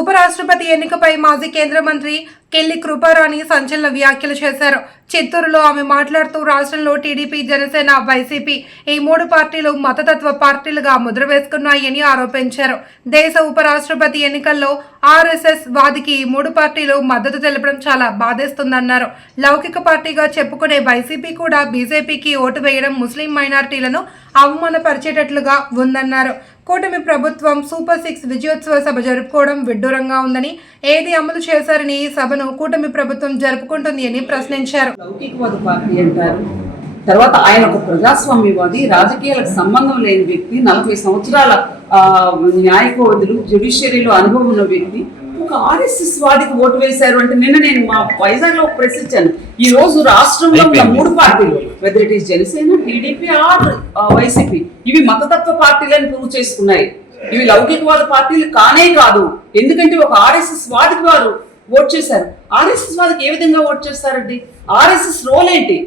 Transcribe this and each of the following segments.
ఉపరాష్ట్రపతి ఎన్నికపై మాజీ కేంద్ర మంత్రి కెల్లి కృపారాణి సంచలన వ్యాఖ్యలు చేశారు. చిత్తూరులో ఆమె మాట్లాడుతూ రాష్ట్రంలో టీడీపీ జనసేన వైసీపీ ఈ మూడు పార్టీలు మతతత్వ పార్టీలుగా ముద్ర వేసుకున్నాయని ఆరోపించారు. దేశ ఉపరాష్ట్రపతి ఎన్నికల్లో ఆర్ఎస్ఎస్ వాదికి ఈ మూడు పార్టీలు మద్దతు తెలపడం చాలా బాధేస్తుందన్నారు. లౌకిక పార్టీగా చెప్పుకునే వైసీపీ కూడా బీజేపీకి ఓటు వేయడం ముస్లిం మైనార్టీలను అవమానపరిచేటట్లుగా ఉందన్నారు. కూటమి ప్రభుత్వం సూపర్ సిక్స్ విజయోత్సవ సభ జరుపుకోవడం విడ్డూరంగా ఉందని ఏది అమలు చేశారని ఈ సభను కూటమి ప్రభుత్వం జరుపుకుంటుంది అని ప్రశ్నించారు. అంటారు. తర్వాత ఆయన ఒక ప్రజాస్వామ్యవాది రాజకీయాలకు సంబంధం లేని వ్యక్తి నలభై సంవత్సరాల ఆ, న్యాయకోవదులు జ్యుడిషియరీలో అనుభవం ఉన్న వ్యక్తి. ఒక ఆర్ఎస్ఎస్ వాదికి ఓటు వేశారు అంటే నిన్న నేను మా వైజాగ్లో ప్రశ్నించాను. ఈ రోజు రాష్ట్రంలో ఉన్న మూడు పార్టీలు whether it is Janasena TDP or YCP ఇవి మతతత్వ పార్టీలను ప్రూవ్ చేసుకున్నాయి. ఇవి లౌకికవాద పార్టీలు కానే కాదు. ఎందుకంటే ఒక ఆర్ఎస్ఎస్ వాదికి వారు ఓట్ చేశారు. ఆర్ఎస్ఎస్ వాదికి ఏ విధంగా ఓట్ చేస్తారండి? ఆర్ఎస్ఎస్ రోల్ ఏంటి?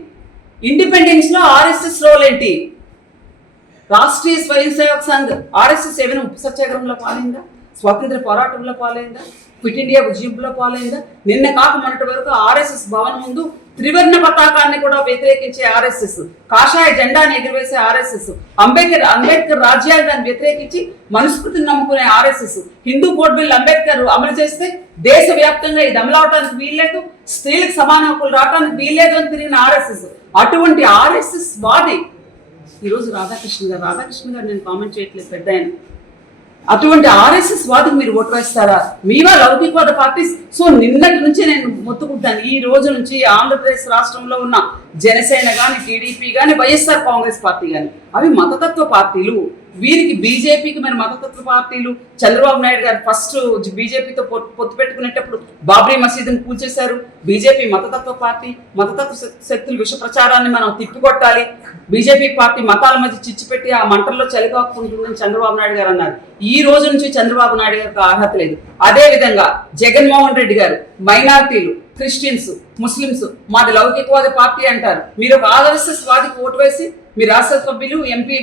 ఇండిపెండెన్స్లో ఆర్ఎస్ఎస్ రోల్ ఏంటి? రాష్ట్రీయ స్వయం సేవక్ సంఘ్ ఆర్ఎస్ఎస్ ఏమైనా ఉప్పు సత్యాగ్రహంలో పాలైందా స్వాతంత్ర పోరాటంలో పాలైందా? క్విట్ ఇండియా ఉద్యమంలో పాలైందా? నిన్న కాక మొన్నటి వరకు ఆర్ఎస్ఎస్ భవన్ ముందు త్రివర్ణ పతాకాన్ని కూడా వ్యతిరేకించే ఆర్ఎస్ఎస్. కాషాయ జెండాని ఎగురవేసే ఆర్ఎస్ఎస్. అంబేద్కర్ అంబేద్కర్ రాజ్యాంగాన్ని వ్యతిరేకించి మనుస్మృతిని నమ్ముకునే RSS. Hindu code bill Ambedkar అమలు చేస్తే దేశవ్యాప్తంగా ఇది అమలు అవడానికి వీల్లేదు స్త్రీలకు సమాన హక్కులు రావడానికి వీల్లేదు అని తిరిగిన ఆర్ఎస్ఎస్. అటువంటి ఆర్ఎస్ఎస్ వాది. ఈరోజు రాధాకృష్ణ గారు రాధాకృష్ణ గారు నేను కామెంట్ చేయట్లేదు పెద్ద ఆయన. అటువంటి ఆర్ఎస్ఎస్ వాదికి మీరు ఓటు వేస్తారా? మీవా లౌకికవాద పార్టీస్. సో నిన్నటి నుంచి నేను మొత్తుకుంటాను. ఈ రోజు నుంచి ఆంధ్రప్రదేశ్ రాష్ట్రంలో ఉన్న జనసేన కానీ టీడీపీ కానీ వైఎస్ఆర్ కాంగ్రెస్ పార్టీ కానీ అవి మతతత్వ పార్టీలు. వీరికి బీజేపీకి మరి మతతత్వ పార్టీలు. చంద్రబాబు నాయుడు గారు ఫస్ట్ బీజేపీతో పొత్తు పెట్టుకునేటప్పుడు బాబ్రీ మసీదుని కూల్చేశారు బీజేపీ మతతత్వ పార్టీ మతతత్వ శక్- శక్తుల విష ప్రచారాన్ని మనం తిప్పికొట్టాలి. బీజేపీ పార్టీ మతాల మధ్య చిచ్చిపెట్టి ఆ మంటల్లో చలికాకుంటుందని చంద్రబాబు నాయుడు గారు అన్నారు. ఈ రోజు నుంచి చంద్రబాబు నాయుడు గారికి అర్హత లేదు. అదే విధంగా జగన్మోహన్ రెడ్డి గారు మైనార్టీలు. క్రిస్టియన్స్ ముస్లిమ్స్ మాది లౌకికవాద పార్టీ అంటారు. మీరు ఒక ఆర్ఎస్ఎస్ ఓటు వేసి మీ రాష్ట్ర సభ్యులు ఎంపీ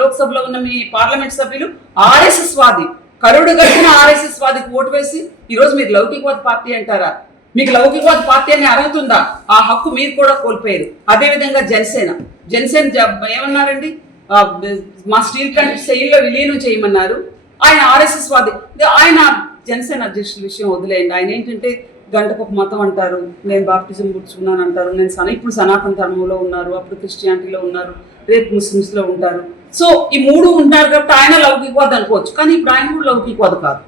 లోక్సభలో ఉన్న మీ పార్లమెంట్ సభ్యులు ఆర్ఎస్ఎస్ వాది కరుడు గడిచిన ఆర్ఎస్ఎస్ వాదికి ఓటు వేసి ఈరోజు మీరు లౌకికవాద పార్టీ అంటారా? మీకు లౌకికవాద పార్టీ అనే అర్హత ఉందా? ఆ హక్కు మీరు కూడా కోల్పోయారు. అదే విధంగా జనసేన జనసేన ఏమన్నారండి? మా స్టీల్ ప్లాంట్ సెయిల్లో విలీనం చేయమన్నారు. ఆయన ఆర్ఎస్ఎస్ వాది ఆయన జనసేన అధ్యక్షుల విషయం వదిలేయండి. ఆయన ఏంటంటే గంటకు ఒక మతం అంటారు నేను బాప్టిజం పుచ్చుకున్నాను అంటారు నేను సన ఇప్పుడు సనాతన ధర్మంలో ఉన్నారు అప్పుడు క్రిస్టియానిటీలో ఉన్నారు రేపు ముస్లిమ్స్లో ఉంటారు. సో ఈ మూడు ఉంటారు కాబట్టి ఆయన లౌకికవాదం అనుకోవచ్చు కానీ ఇప్పుడు ఆయన కూడా లౌకికవాదం కాదు.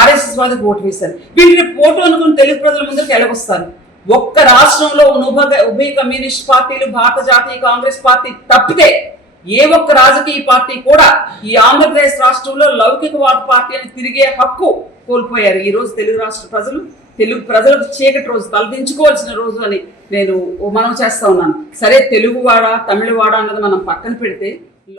ఆర్ఎస్ఎస్ వాదికి ఓటు వేశారు. వీళ్ళు రేపు ఓటు అనుకుని తెలుగు ప్రజల ముందుకు ఎలగొస్తారు. ఒక్క రాష్ట్రంలో ఉన్న ఉభయ ఉభయ కమ్యూనిస్ట్ పార్టీలు భారత జాతీయ కాంగ్రెస్ పార్టీ తప్పితే ఏ ఒక్క రాజకీయ పార్టీ కూడా ఈ ఆంధ్రప్రదేశ్ రాష్ట్రంలో లౌకికవాద పార్టీ అని తిరిగే హక్కు కోల్పోయారు. ఈ రోజు తెలుగు రాష్ట్ర ప్రజలు తెలుగు ప్రజలకు చీకటి రోజు తలదించుకోవాల్సిన రోజు అని నేను మనం చేస్తా ఉన్నాను. సరే తెలుగువాడ తమిళవాడ అన్నది మనం పక్కన పెడితే